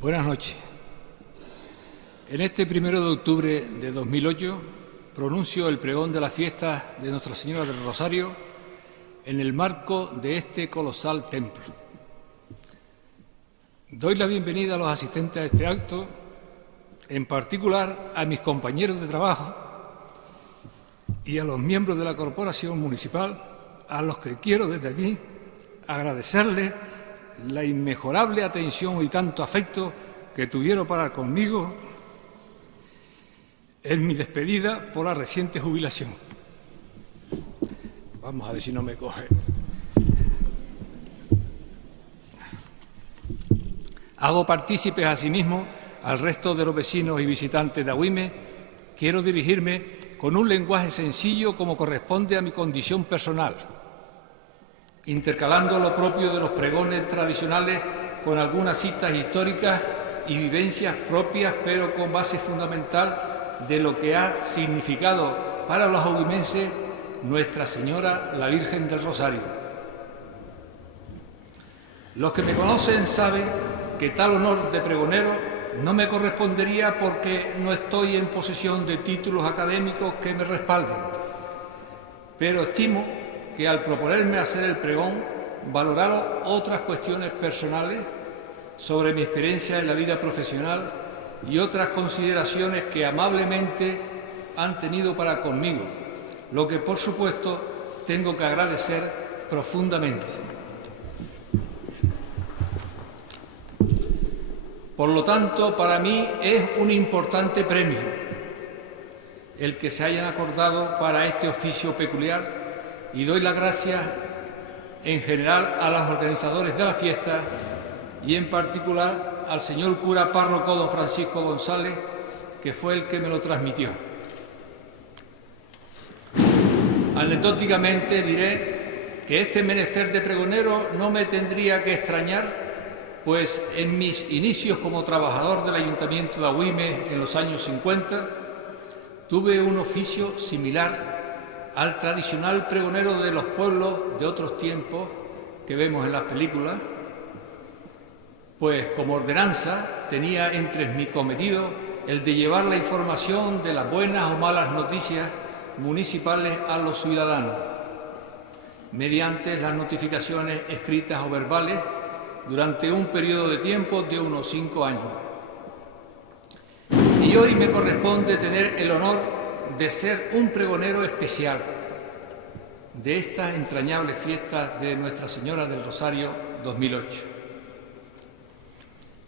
Buenas noches. En este 1 de octubre de 2008 pronuncio el pregón de la fiesta de Nuestra Señora del Rosario en el marco de este colosal templo. Doy la bienvenida a los asistentes a este acto, en particular a mis compañeros de trabajo y a los miembros de la Corporación Municipal, a los que quiero desde aquí agradecerles la inmejorable atención y tanto afecto que tuvieron para conmigo en mi despedida por la reciente jubilación. Vamos a ver si no me coge. Hago partícipes asimismo al resto de los vecinos y visitantes de Agüime. Quiero dirigirme con un lenguaje sencillo como corresponde a mi condición personal, intercalando lo propio de los pregones tradicionales con algunas citas históricas y vivencias propias, pero con base fundamental de lo que ha significado para los agüimenses Nuestra Señora, la Virgen del Rosario. Los que me conocen saben que tal honor de pregonero no me correspondería porque no estoy en posesión de títulos académicos que me respalden, pero estimo que al proponerme hacer el pregón valoraron otras cuestiones personales sobre mi experiencia en la vida profesional y otras consideraciones que amablemente han tenido para conmigo, lo que por supuesto tengo que agradecer profundamente. Por lo tanto, para mí es un importante premio el que se hayan acordado para este oficio peculiar, y doy las gracias en general a los organizadores de la fiesta y en particular al señor cura párroco don Francisco González, que fue el que me lo transmitió. Anecdóticamente diré que este menester de pregonero no me tendría que extrañar, pues en mis inicios como trabajador del Ayuntamiento de Agüime en los años 50 tuve un oficio similar al tradicional pregonero de los pueblos de otros tiempos que vemos en las películas, pues como ordenanza tenía entre mis cometidos el de llevar la información de las buenas o malas noticias municipales a los ciudadanos, mediante las notificaciones escritas o verbales durante un periodo de tiempo de unos 5 años. Y hoy me corresponde tener el honor de ser un pregonero especial de estas entrañables fiestas de Nuestra Señora del Rosario 2008.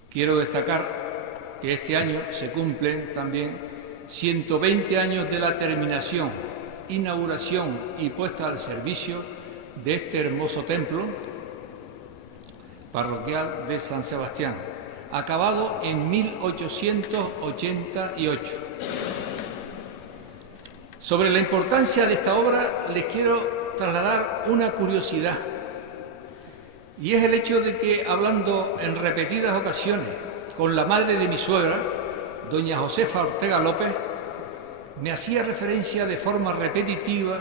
Quiero destacar que este año se cumplen también 120 años de la terminación, inauguración y puesta al servicio de este hermoso templo parroquial de San Sebastián, acabado en 1888. Sobre la importancia de esta obra les quiero trasladar una curiosidad, y es el hecho de que, hablando en repetidas ocasiones con la madre de mi suegra, doña Josefa Ortega López, me hacía referencia de forma repetitiva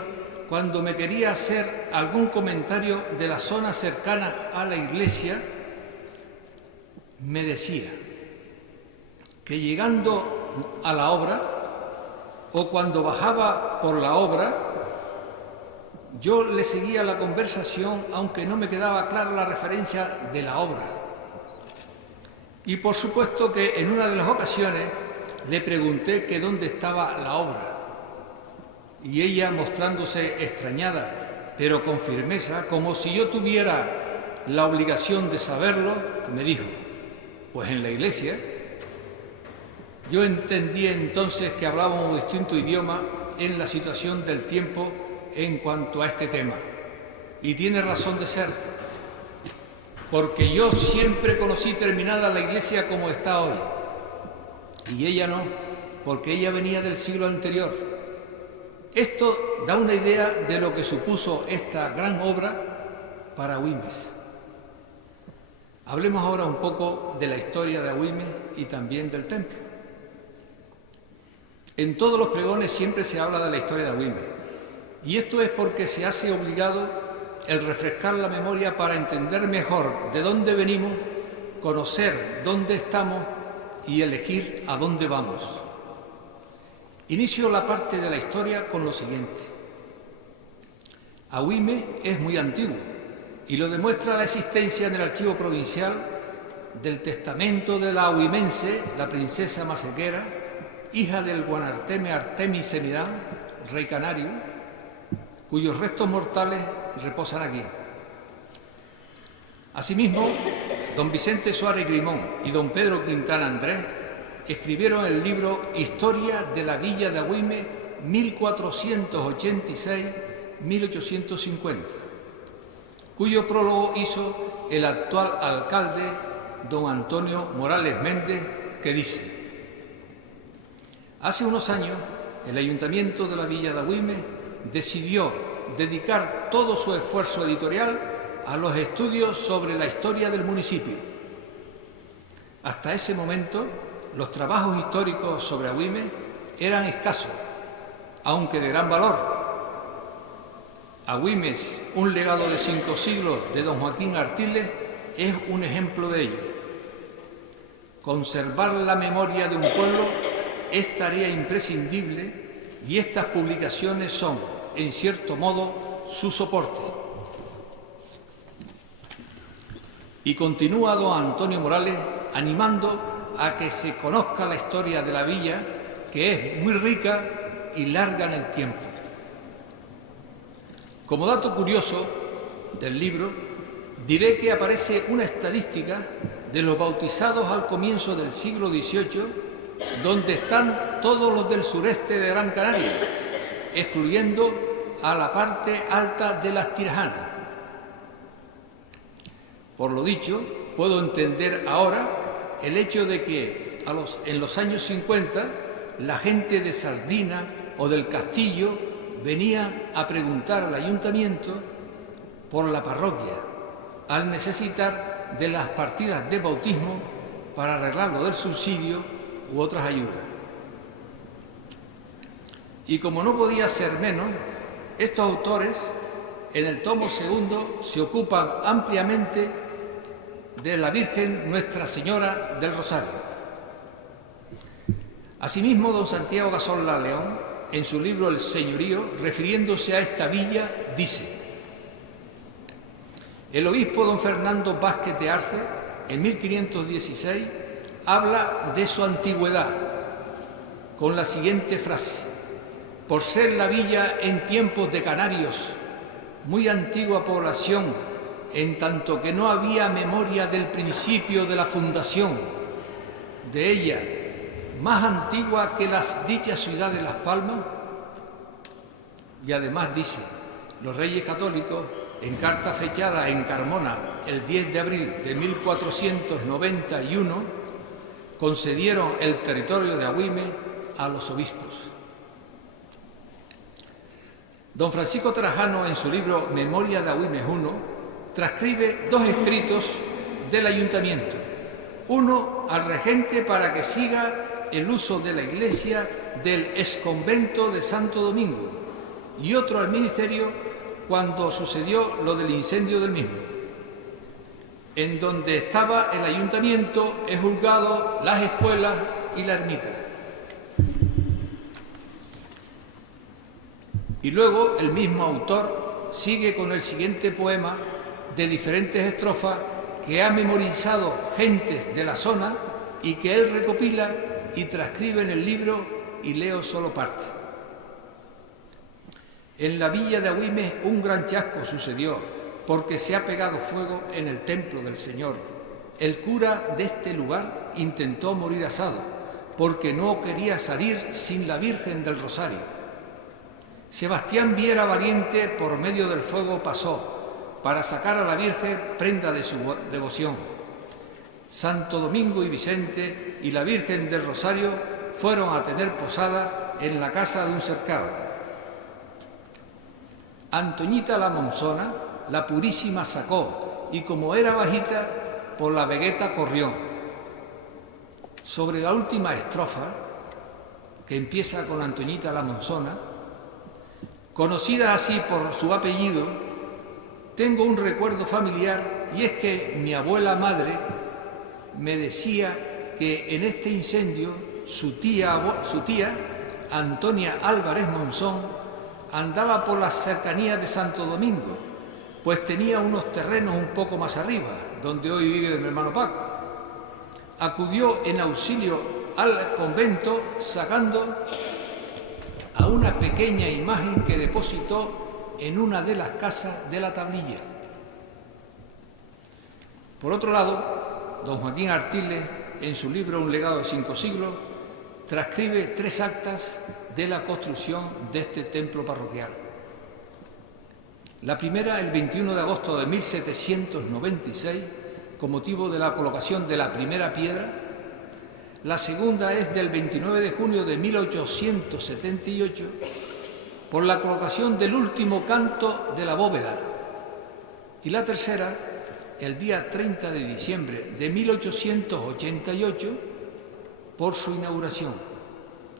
cuando me quería hacer algún comentario de la zona cercana a la iglesia. Me decía que llegando a la obra o cuando bajaba por la obra, yo le seguía la conversación, aunque no me quedaba clara la referencia de la obra. Y por supuesto que en una de las ocasiones le pregunté que dónde estaba la obra. Y ella, mostrándose extrañada, pero con firmeza, como si yo tuviera la obligación de saberlo, me dijo: pues en la iglesia. Yo entendí entonces que hablábamos un distinto idioma en la situación del tiempo en cuanto a este tema. Y tiene razón de ser, porque yo siempre conocí terminada la iglesia como está hoy, y ella no, porque ella venía del siglo anterior. Esto da una idea de lo que supuso esta gran obra para Agüimes. Hablemos ahora un poco de la historia de Agüimes y también del templo. En todos los pregones siempre se habla de la historia de Agüime, y esto es porque se hace obligado el refrescar la memoria para entender mejor de dónde venimos, conocer dónde estamos y elegir a dónde vamos. Inicio la parte de la historia con lo siguiente. Agüime es muy antiguo y lo demuestra la existencia en el archivo provincial del testamento de la agüimense, la princesa Masequera, hija del guanarteme Artemis Semidán, rey canario, cuyos restos mortales reposan aquí. Asimismo, don Vicente Suárez Grimón y don Pedro Quintana Andrés escribieron el libro Historia de la Villa de Agüime 1486-1850, cuyo prólogo hizo el actual alcalde don Antonio Morales Méndez, que dice: hace unos años el Ayuntamiento de la Villa de Agüime decidió dedicar todo su esfuerzo editorial a los estudios sobre la historia del municipio. Hasta ese momento, los trabajos históricos sobre Agüime eran escasos, aunque de gran valor. Agüimes, un legado de 5 siglos de don Joaquín Artiles, es un ejemplo de ello. Conservar la memoria de un pueblo es tarea imprescindible y estas publicaciones son, en cierto modo, su soporte. Y continúa don Antonio Morales animando a que se conozca la historia de la villa, que es muy rica y larga en el tiempo. Como dato curioso del libro, diré que aparece una estadística de los bautizados al comienzo del siglo XVIII, donde están todos los del sureste de Gran Canaria, excluyendo a la parte alta de las Tirajanas. Por lo dicho, puedo entender ahora el hecho de que en los años 50 la gente de Sardina o del Castillo venía a preguntar al ayuntamiento por la parroquia, al necesitar de las partidas de bautismo para arreglar lo del subsidio u otras ayudas. Y como no podía ser menos, estos autores en el tomo segundo se ocupan ampliamente de la Virgen Nuestra Señora del Rosario. Asimismo, don Santiago Cazorla León, en su libro El Señorío, refiriéndose a esta villa, dice: el obispo don Fernando Vázquez de Arce, en 1516, habla de su antigüedad con la siguiente frase: por ser la villa en tiempos de canarios, muy antigua población, en tanto que no había memoria del principio de la fundación de ella, más antigua que las dichas ciudades de Las Palmas. Y además dice: los reyes católicos, en carta fechada en Carmona el 10 de abril de 1491, concedieron el territorio de Agüime a los obispos. Don Francisco Trajano, en su libro Memoria de Agüimes I, transcribe 2 escritos del ayuntamiento, uno al regente para que siga el uso de la iglesia del exconvento de Santo Domingo y otro al ministerio cuando sucedió lo del incendio del mismo. En donde estaba el ayuntamiento, el juzgado, las escuelas y la ermita. Y luego el mismo autor sigue con el siguiente poema de diferentes estrofas que ha memorizado gentes de la zona y que él recopila y transcribe en el libro, y leo solo parte. En la villa de Agüimes un gran chasco sucedió, porque se ha pegado fuego en el templo del Señor. El cura de este lugar intentó morir asado, porque no quería salir sin la Virgen del Rosario. Sebastián Viera valiente por medio del fuego pasó, para sacar a la Virgen prenda de su devoción. Santo Domingo y Vicente y la Virgen del Rosario fueron a tener posada en la casa de un cercado. Antoñita la Monzona, la Purísima sacó, y como era bajita, por la vegueta corrió. Sobre la última estrofa, que empieza con Antoñita la Monzona, conocida así por su apellido, tengo un recuerdo familiar, y es que mi abuela madre me decía que en este incendio su tía Antonia Álvarez Monzón andaba por las cercanías de Santo Domingo, pues tenía unos terrenos un poco más arriba, donde hoy vive mi hermano Paco. Acudió en auxilio al convento sacando a una pequeña imagen que depositó en una de las casas de la Tablilla. Por otro lado, don Joaquín Artiles, en su libro Un legado de 5 siglos, transcribe 3 actas de la construcción de este templo parroquial. La primera, el 21 de agosto de 1796, con motivo de la colocación de la primera piedra. La segunda es del 29 de junio de 1878, por la colocación del último canto de la bóveda. Y la tercera, el día 30 de diciembre de 1888, por su inauguración.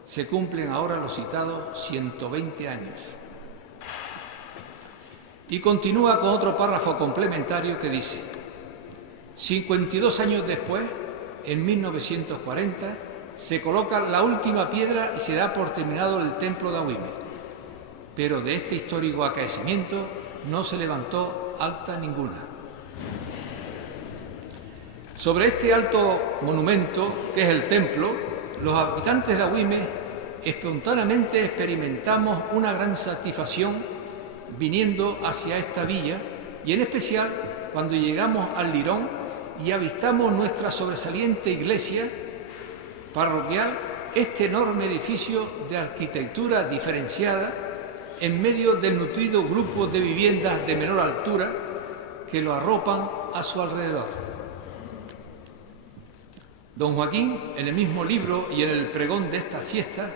Se cumplen ahora los citados 120 años. Y continúa con otro párrafo complementario que dice: 52 años después, en 1940, se coloca la última piedra y se da por terminado el templo de Agüime. Pero de este histórico acaecimiento no se levantó acta ninguna. Sobre este alto monumento, que es el templo, los habitantes de Agüime espontáneamente experimentamos una gran satisfacción viniendo hacia esta villa, y en especial cuando llegamos al Lirón y avistamos nuestra sobresaliente iglesia parroquial, este enorme edificio de arquitectura diferenciada en medio del nutrido grupo de viviendas de menor altura que lo arropan a su alrededor. Don Joaquín, en el mismo libro y en el pregón de esta fiesta,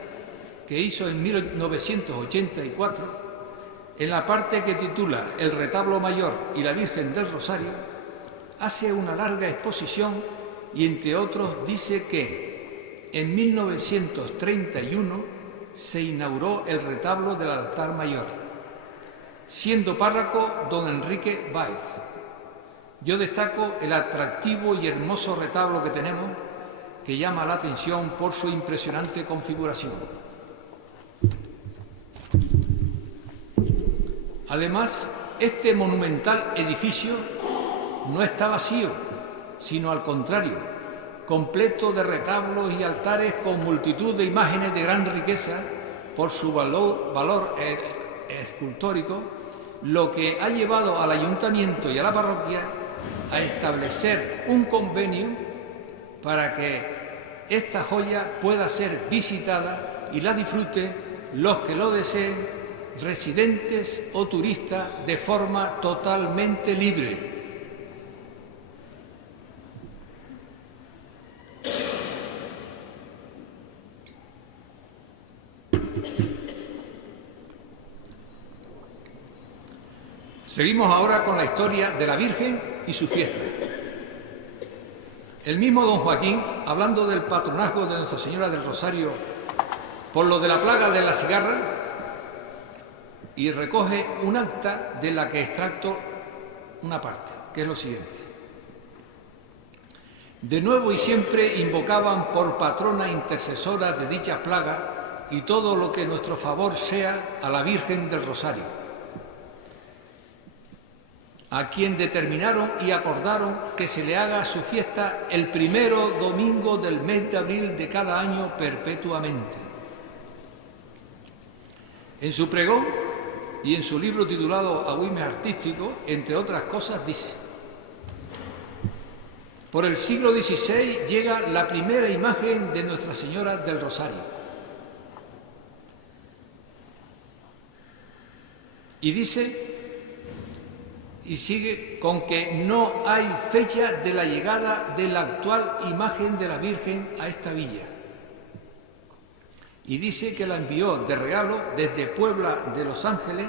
que hizo en 1984, en la parte que titula El retablo mayor y la Virgen del Rosario, hace una larga exposición y, entre otros, dice que en 1931 se inauguró el retablo del altar mayor, siendo párroco don Enrique Báez. Yo destaco el atractivo y hermoso retablo que tenemos, que llama la atención por su impresionante configuración. Además, este monumental edificio no está vacío, sino al contrario, completo de retablos y altares con multitud de imágenes de gran riqueza por su valor escultórico, lo que ha llevado al ayuntamiento y a la parroquia a establecer un convenio para que esta joya pueda ser visitada y la disfruten los que lo deseen, residentes o turistas, de forma totalmente libre. Seguimos ahora con la historia de la Virgen y su fiesta. El mismo don Joaquín, hablando del patronazgo de Nuestra Señora del Rosario por lo de la plaga de la cigarra, y recoge un acta de la que extracto una parte, que es lo siguiente. De nuevo y siempre invocaban por patrona intercesora de dicha plaga y todo lo que nuestro favor sea a la Virgen del Rosario, a quien determinaron y acordaron que se le haga su fiesta el primero domingo del mes de abril de cada año perpetuamente. En su pregón y en su libro titulado Agüime Artístico, entre otras cosas, dice: por el siglo XVI llega la primera imagen de Nuestra Señora del Rosario. Y dice, y sigue con que no hay fecha de la llegada de la actual imagen de la Virgen a esta villa. Y dice que la envió de regalo desde Puebla de Los Ángeles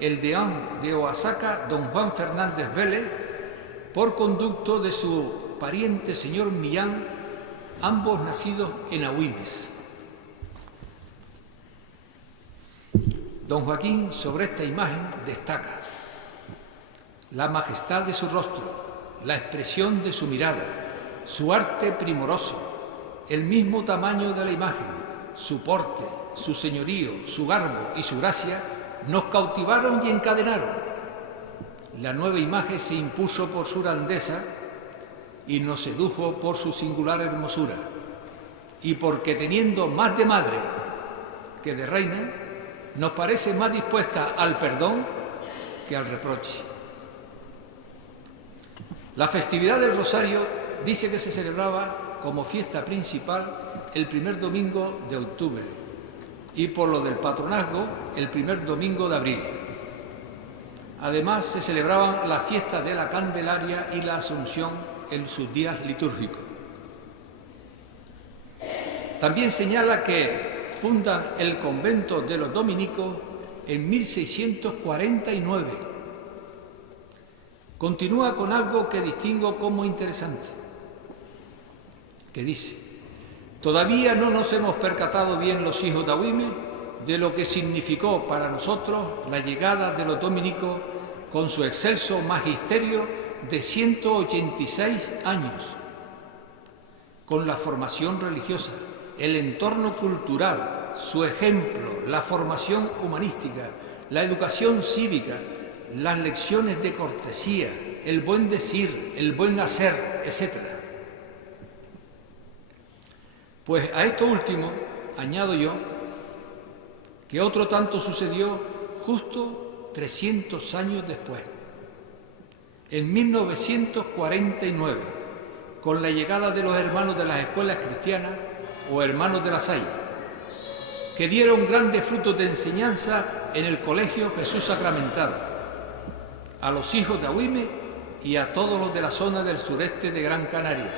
el deán de Oaxaca, don Juan Fernández Vélez, por conducto de su pariente señor Millán, ambos nacidos en Agüimes. Don Joaquín sobre esta imagen destaca la majestad de su rostro, la expresión de su mirada, su arte primoroso, el mismo tamaño de la imagen, su porte, su señorío, su garbo y su gracia nos cautivaron y encadenaron. La nueva imagen se impuso por su grandeza y nos sedujo por su singular hermosura, y porque teniendo más de madre que de reina, nos parece más dispuesta al perdón que al reproche. La festividad del Rosario dice que se celebraba como fiesta principal el primer domingo de octubre y por lo del patronazgo el primer domingo de abril. Además se celebraban la fiesta de la Candelaria y la Asunción en sus días litúrgicos. También señala que fundan el convento de los dominicos en 1649. Continúa con algo que distingo como interesante, que dice: todavía no nos hemos percatado bien los hijos de Agüime de lo que significó para nosotros la llegada de los dominicos con su excelso magisterio de 186 años, con la formación religiosa, el entorno cultural, su ejemplo, la formación humanística, la educación cívica, las lecciones de cortesía, el buen decir, el buen hacer, etc. Pues a esto último añado yo que otro tanto sucedió justo 300 años después, en 1949, con la llegada de los hermanos de las escuelas cristianas o hermanos de la Salle, que dieron grandes frutos de enseñanza en el Colegio Jesús Sacramentado, a los hijos de Agüime y a todos los de la zona del sureste de Gran Canaria,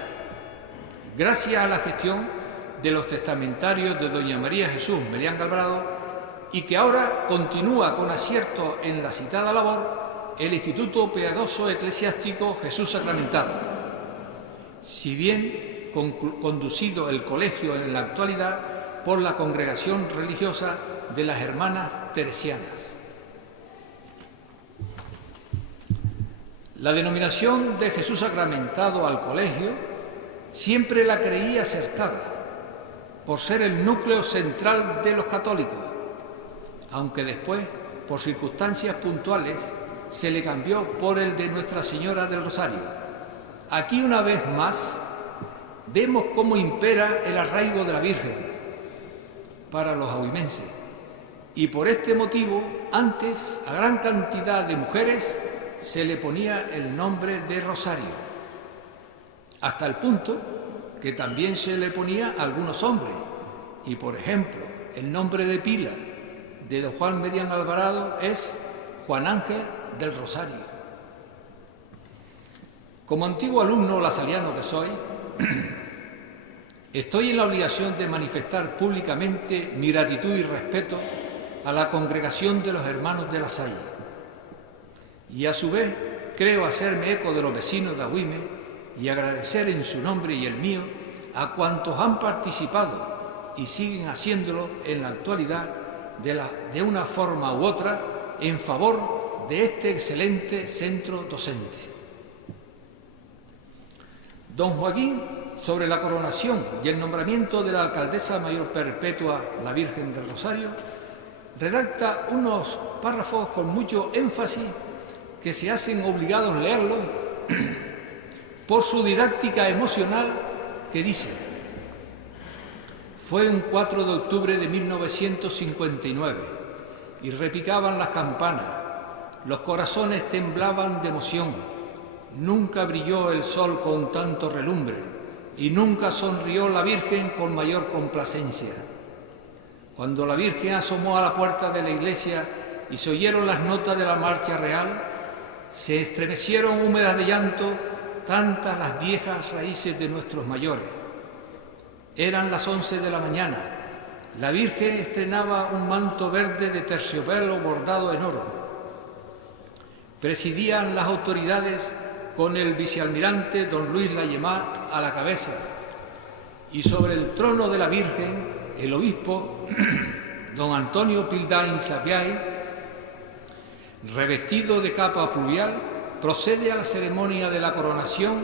gracias a la gestión de los testamentarios de doña María Jesús Melián Galbrado, y que ahora continúa con acierto en la citada labor el Instituto Piadoso Eclesiástico Jesús Sacramentado, si bien conducido el colegio en la actualidad por la Congregación Religiosa de las Hermanas Teresianas. La denominación de Jesús Sacramentado al colegio siempre la creí acertada, por ser el núcleo central de los católicos, aunque después, por circunstancias puntuales, se le cambió por el de Nuestra Señora del Rosario. Aquí una vez más vemos cómo impera el arraigo de la Virgen para los agüimenses, y por este motivo antes a gran cantidad de mujeres se le ponía el nombre de Rosario, hasta el punto que también se le ponía a algunos hombres, y por ejemplo el nombre de pila de don Juan Melián Alvarado es Juan Ángel del Rosario. Como antiguo alumno lasaliano que soy, estoy en la obligación de manifestar públicamente mi gratitud y respeto a la congregación de los hermanos de la Salle, y a su vez creo hacerme eco de los vecinos de Agüime y agradecer en su nombre y el mío a cuantos han participado y siguen haciéndolo en la actualidad de una forma u otra en favor de este excelente centro docente. Don Joaquín, sobre la coronación y el nombramiento de la alcaldesa mayor perpetua, la Virgen del Rosario, redacta unos párrafos con mucho énfasis que se hacen obligados leerlos por su didáctica emocional, que dice: fue un 4 de octubre de 1959 y repicaban las campanas, los corazones temblaban de emoción, nunca brilló el sol con tanto relumbre y nunca sonrió la Virgen con mayor complacencia. Cuando la Virgen asomó a la puerta de la iglesia y se oyeron las notas de la marcha real, se estremecieron húmedas de llanto tantas las viejas raíces de nuestros mayores. Eran las 11 de la mañana. La Virgen estrenaba un manto verde de terciopelo bordado en oro. Presidían las autoridades con el vicealmirante don Luis Layemá a la cabeza, y sobre el trono de la Virgen el obispo don Antonio Pildain Sapiay, revestido de capa pluvial, procede a la ceremonia de la coronación,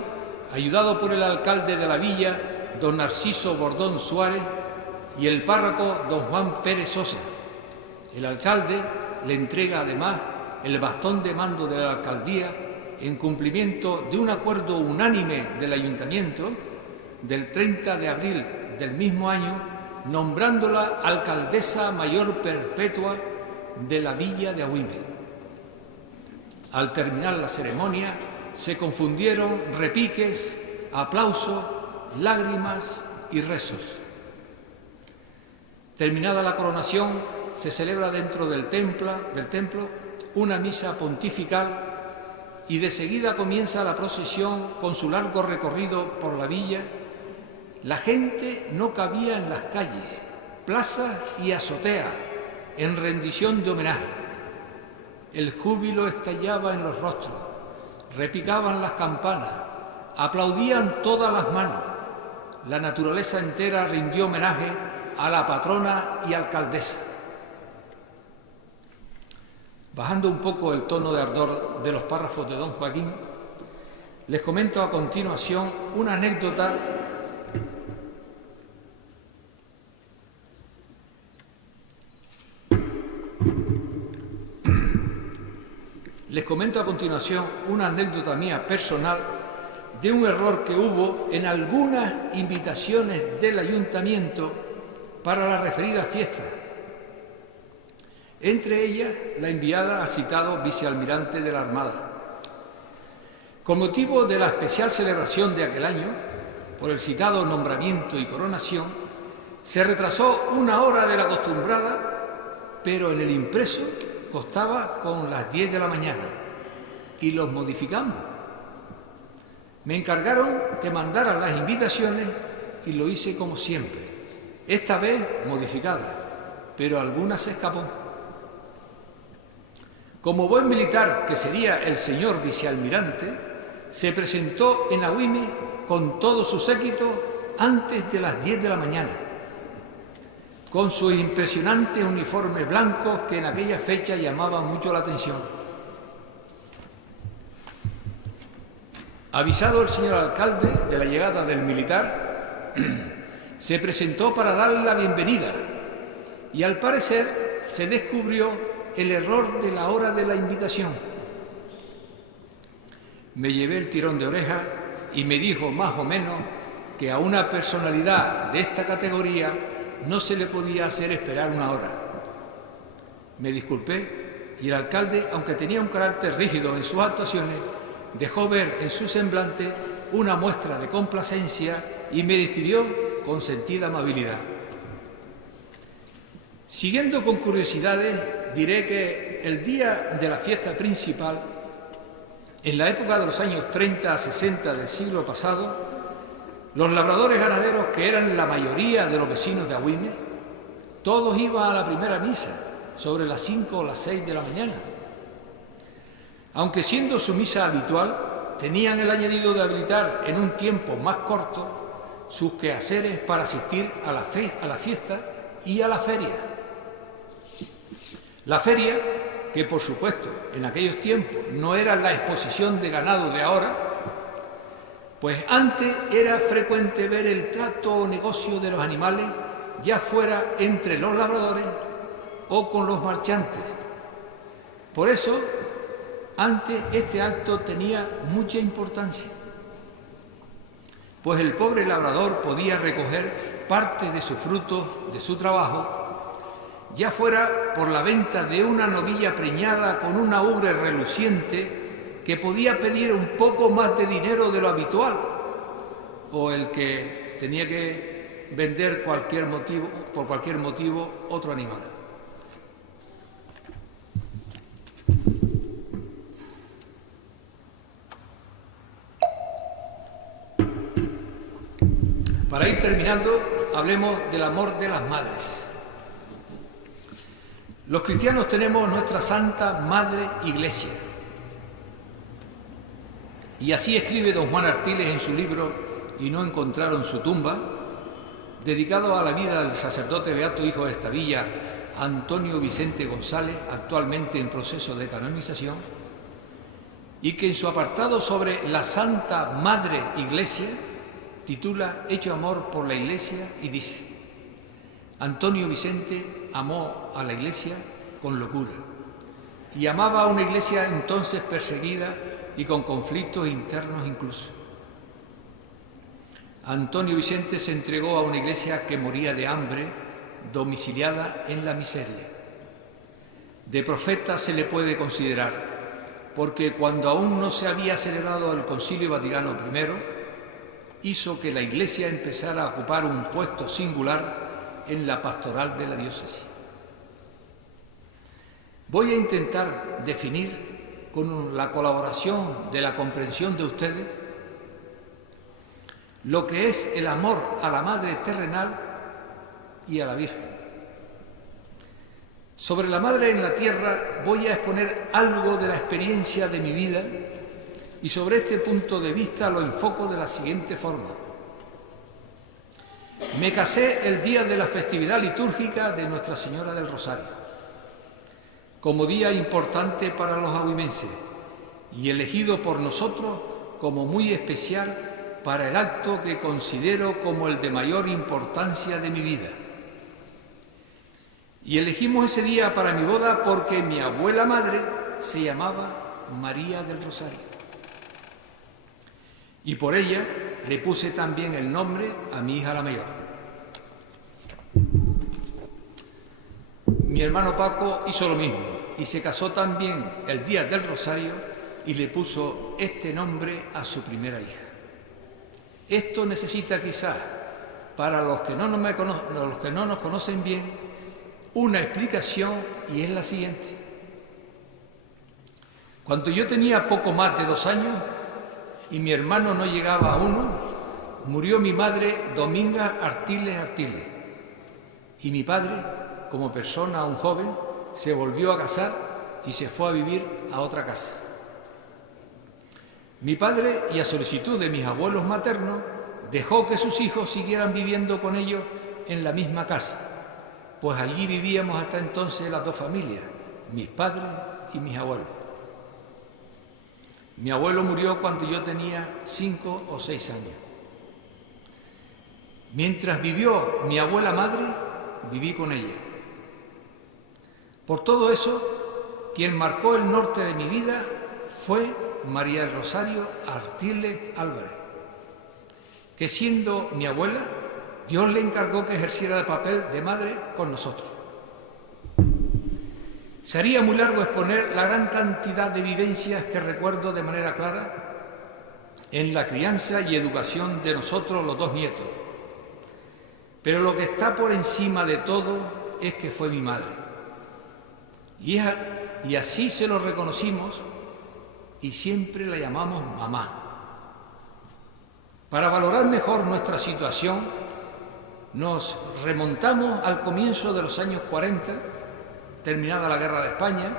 ayudado por el alcalde de la villa, don Narciso Bordón Suárez, y el párroco, don Juan Pérez Sosa. El alcalde le entrega además el bastón de mando de la alcaldía en cumplimiento de un acuerdo unánime del ayuntamiento del 30 de abril del mismo año, nombrándola alcaldesa mayor perpetua de la villa de Agüime. Al terminar la ceremonia, se confundieron repiques, aplausos, lágrimas y rezos. Terminada la coronación, se celebra dentro del templo una misa pontifical y de seguida comienza la procesión con su largo recorrido por la villa. La gente no cabía en las calles, plazas y azoteas en rendición de homenaje. El júbilo estallaba en los rostros, repicaban las campanas, aplaudían todas las manos. La naturaleza entera rindió homenaje a la patrona y alcaldesa. Bajando un poco el tono de ardor de los párrafos de don Joaquín, les comento a continuación una anécdota mía personal de un error que hubo en algunas invitaciones del ayuntamiento para la referida fiesta, entre ellas la enviada al citado vicealmirante de la Armada. Con motivo de la especial celebración de aquel año, por el citado nombramiento y coronación, se retrasó 1 hora de la acostumbrada, pero en el impreso constaba con las 10 de la mañana y los modificamos. Me encargaron que mandara las invitaciones y lo hice como siempre, esta vez modificada, pero alguna se escapó. Como buen militar que sería el señor vicealmirante, se presentó en Agüime con todo su séquito antes de las 10 de la mañana, con sus impresionantes uniformes blancos que en aquella fecha llamaban mucho la atención. Avisado el señor alcalde de la llegada del militar, se presentó para darle la bienvenida y al parecer se descubrió el error de la hora de la invitación. Me llevé el tirón de oreja y me dijo más o menos que a una personalidad de esta categoría no se le podía hacer esperar 1 hora. Me disculpé y el alcalde, aunque tenía un carácter rígido en sus actuaciones, dejó ver en su semblante una muestra de complacencia y me despidió con sentida amabilidad. Siguiendo con curiosidades, diré que el día de la fiesta principal, en la época de los años 30 a 60 del siglo pasado, los labradores ganaderos, que eran la mayoría de los vecinos de Agüime, todos iban a la primera misa sobre las 5 o las 6 de la mañana. Aunque siendo su misa habitual, tenían el añadido de habilitar en un tiempo más corto sus quehaceres para asistir a la fiesta y a la feria. La feria, que por supuesto en aquellos tiempos no era la exposición de ganado de ahora, pues antes era frecuente ver el trato o negocio de los animales, ya fuera entre los labradores o con los marchantes. Por eso, antes este acto tenía mucha importancia, pues el pobre labrador podía recoger parte de su fruto, de su trabajo, ya fuera por la venta de una novilla preñada con una ubre reluciente que podía pedir un poco más de dinero de lo habitual, o el que tenía que vender por cualquier motivo otro animal. Para ir terminando, hablemos del amor de las madres. Los cristianos tenemos nuestra Santa Madre Iglesia. Y así escribe don Juan Artiles en su libro Y no encontraron su tumba, dedicado a la vida del sacerdote beato hijo de Estavilla, Antonio Vicente González, actualmente en proceso de canonización, y que en su apartado sobre la Santa Madre Iglesia titula Hecho amor por la Iglesia y dice: Antonio Vicente amó a la Iglesia con locura y amaba a una Iglesia entonces perseguida y con conflictos internos incluso. Antonio Vicente se entregó a una Iglesia que moría de hambre, domiciliada en la miseria. De profeta se le puede considerar, porque cuando aún no se había celebrado el Concilio Vaticano I, hizo que la Iglesia empezara a ocupar un puesto singular en la pastoral de la diócesis. Voy a intentar definir, con la colaboración de la comprensión de ustedes, lo que es el amor a la Madre terrenal y a la Virgen. Sobre la Madre en la tierra voy a exponer algo de la experiencia de mi vida y sobre este punto de vista lo enfoco de la siguiente forma. Me casé el día de la festividad litúrgica de Nuestra Señora del Rosario, como día importante para los ahuimenses y elegido por nosotros como muy especial para el acto que considero como el de mayor importancia de mi vida. Y elegimos ese día para mi boda porque mi abuela madre se llamaba María del Rosario. Y por ella le puse también el nombre a mi hija la mayor. Mi hermano Paco hizo lo mismo y se casó también el día del Rosario y le puso este nombre a su primera hija. Esto necesita quizás, para los que no nos conocen bien, una explicación y es la siguiente. Cuando yo tenía poco más de 2 años y mi hermano no llegaba a 1, murió mi madre Dominga Artiles Artiles y mi padre, como persona aún joven, se volvió a casar y se fue a vivir a otra casa. Mi padre, y a solicitud de mis abuelos maternos, dejó que sus hijos siguieran viviendo con ellos en la misma casa, pues allí vivíamos hasta entonces las 2 familias, mis padres y mis abuelos. Mi abuelo murió cuando yo tenía 5 o 6 años. Mientras vivió mi abuela madre, viví con ella. Por todo eso, quien marcó el norte de mi vida fue María del Rosario Artiles Álvarez, que siendo mi abuela, Dios le encargó que ejerciera el papel de madre con nosotros. Sería muy largo exponer la gran cantidad de vivencias que recuerdo de manera clara en la crianza y educación de nosotros los 2 nietos, pero lo que está por encima de todo es que fue mi madre. Y así se lo reconocimos y siempre la llamamos mamá. Para valorar mejor nuestra situación, nos remontamos al comienzo de los años 40, terminada la Guerra de España,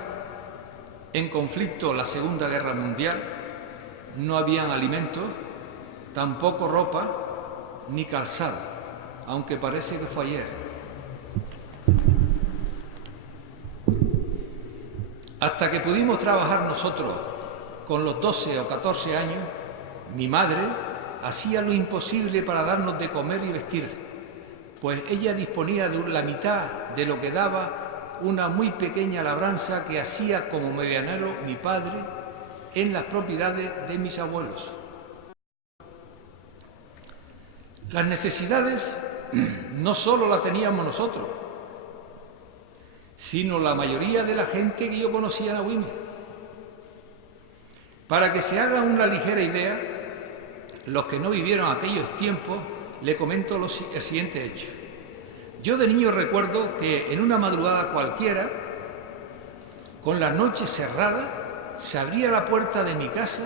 en conflicto la Segunda Guerra Mundial, no habían alimentos, tampoco ropa ni calzado, aunque parece que fue ayer. Hasta que pudimos trabajar nosotros con los 12 o 14 años, mi madre hacía lo imposible para darnos de comer y vestir, pues ella disponía de la mitad de lo que daba una muy pequeña labranza que hacía como medianero mi padre en las propiedades de mis abuelos. Las necesidades no solo las teníamos nosotros, sino la mayoría de la gente que yo conocía en Agüime. Para que se hagan una ligera idea, los que no vivieron aquellos tiempos, le comento el siguiente hecho. Yo de niño recuerdo que en una madrugada cualquiera, con la noche cerrada, se abría la puerta de mi casa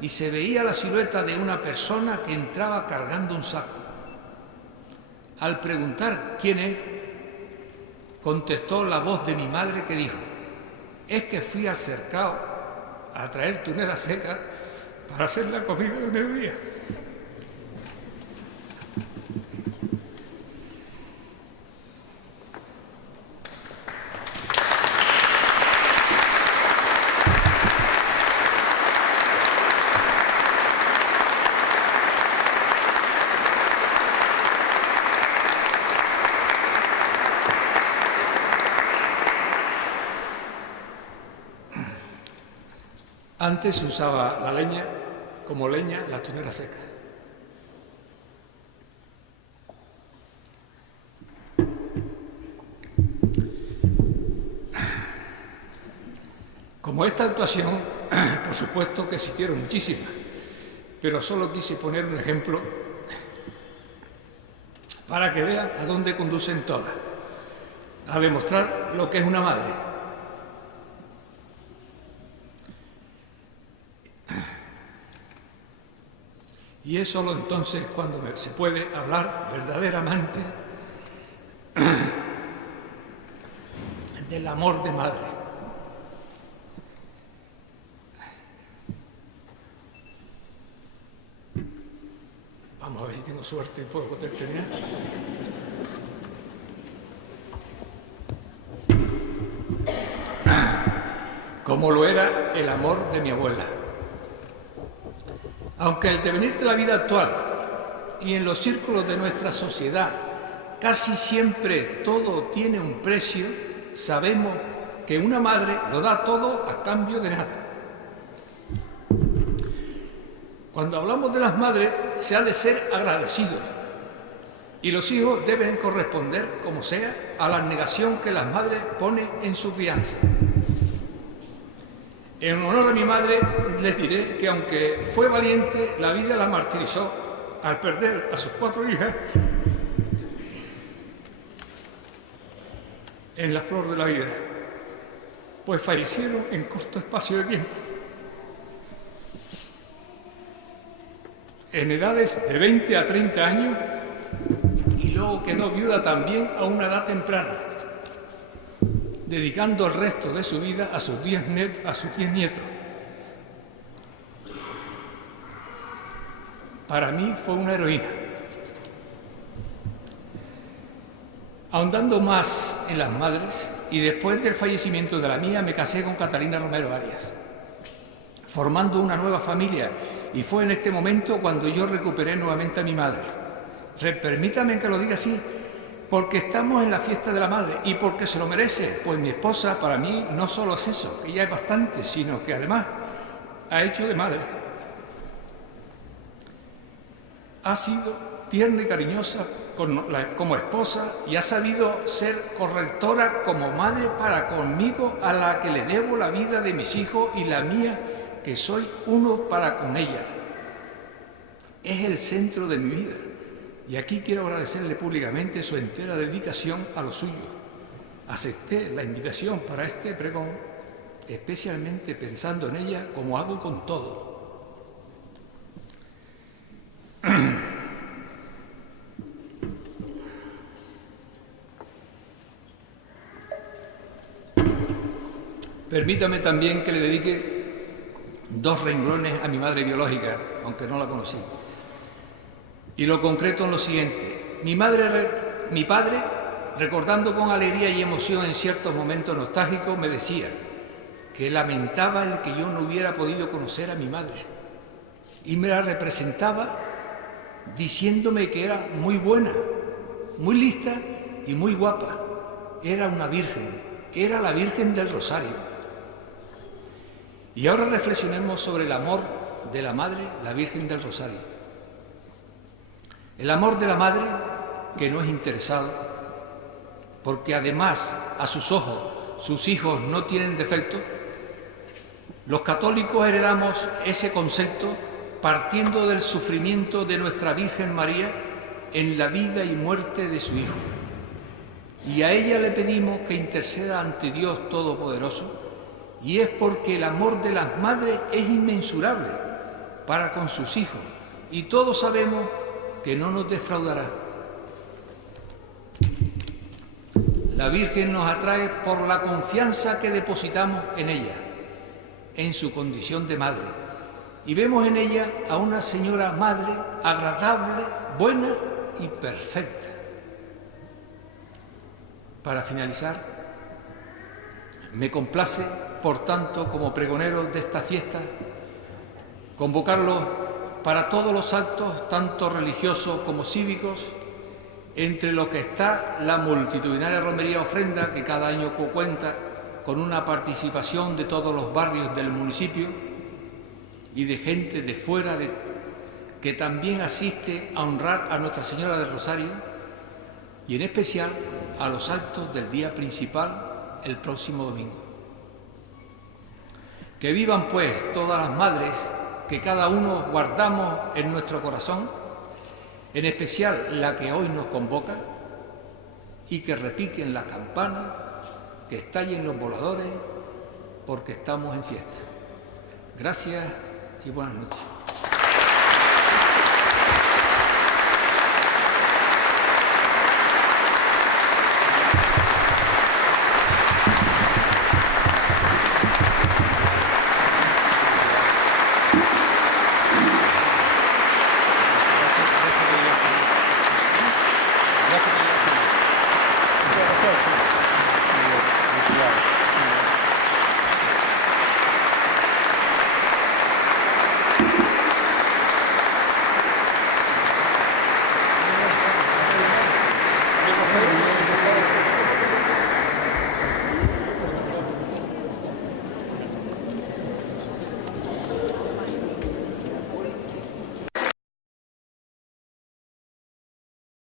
y se veía la silueta de una persona que entraba cargando un saco. Al preguntar quién es, contestó la voz de mi madre que dijo: es que fui al cercado a traer tunera seca para hacer la comida del mediodía. Antes se usaba la leña como leña, la tunera seca. Como esta actuación, por supuesto que existieron muchísimas, pero solo quise poner un ejemplo para que vean a dónde conducen todas, a demostrar lo que es una madre. Y es solo entonces cuando se puede hablar verdaderamente del amor de madre. Vamos a ver si tengo suerte y puedo poder terminar. Como lo era el amor de mi abuela. Aunque el devenir de la vida actual y en los círculos de nuestra sociedad casi siempre todo tiene un precio, sabemos que una madre lo da todo a cambio de nada. Cuando hablamos de las madres, se ha de ser agradecidos y los hijos deben corresponder, como sea, a la negación que las madres ponen en su crianza. En honor a mi madre, les diré que aunque fue valiente, la vida la martirizó al perder a sus 4 hijas en la flor de la vida, pues fallecieron en corto espacio de tiempo, en edades de 20 a 30 años, y luego quedó viuda también a una edad temprana, dedicando el resto de su vida a sus 10 nietos. Para mí fue una heroína. Ahondando más en las madres, y después del fallecimiento de la mía, me casé con Catalina Romero Arias, formando una nueva familia, y fue en este momento cuando yo recuperé nuevamente a mi madre. Permítame que lo diga así, porque estamos en la fiesta de la madre y porque se lo merece, pues mi esposa para mí no solo es eso, que ya es bastante, sino que además ha hecho de madre. Ha sido tierna y cariñosa como esposa y ha sabido ser correctora como madre para conmigo, a la que le debo la vida de mis hijos y la mía, que soy uno para con ella. Es el centro de mi vida. Y aquí quiero agradecerle públicamente su entera dedicación a lo suyo. Acepté la invitación para este pregón, especialmente pensando en ella, como hago con todo. Permítame también que le dedique 2 renglones a mi madre biológica, aunque no la conocí. Y lo concreto en lo siguiente: mi padre, recordando con alegría y emoción en ciertos momentos nostálgicos, me decía que lamentaba el que yo no hubiera podido conocer a mi madre, y me la representaba diciéndome que era muy buena, muy lista y muy guapa. Era una virgen, era la Virgen del Rosario. Y ahora reflexionemos sobre el amor de la madre, la Virgen del Rosario. El amor de la madre, que no es interesado, porque además a sus ojos sus hijos no tienen defecto. Los católicos heredamos ese concepto partiendo del sufrimiento de nuestra Virgen María en la vida y muerte de su Hijo. Y a ella le pedimos que interceda ante Dios Todopoderoso, y es porque el amor de las madres es inmensurable para con sus hijos, y todos sabemos que no nos defraudará. La Virgen nos atrae por la confianza que depositamos en ella, en su condición de madre, y vemos en ella a una señora madre agradable, buena y perfecta. Para finalizar, me complace, por tanto, como pregonero de esta fiesta, convocarlos para todos los actos, tanto religiosos como cívicos, entre los que está la multitudinaria romería ofrenda, que cada año cuenta con una participación de todos los barrios del municipio, y de gente de fuera que también asiste a honrar a Nuestra Señora del Rosario y en especial a los actos del día principal el próximo domingo. Que vivan pues todas las madres que cada uno guardamos en nuestro corazón, en especial la que hoy nos convoca, y que repiquen las campanas, que estallen los voladores, porque estamos en fiesta. Gracias y buenas noches.